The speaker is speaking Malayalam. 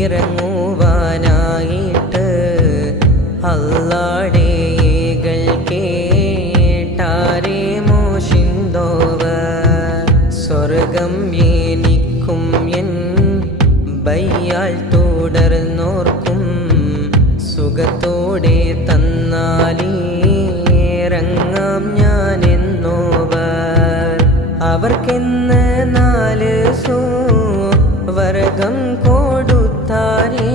ഇറങ്ങുവാനായിട്ട് അല്ലാടേകൾ കേട്ടാരേ മോഷിന്തോവർ സ്വർഗം എനിക്കും എൻ ബയ്യാൽ തുടർന്നോർക്കും സുഖത്തോടെ തന്നാലിറങ്ങാം ഞാനെന്നോവർ അവർക്കെന്ന് 4 വർഗം കൊടുത്താരേ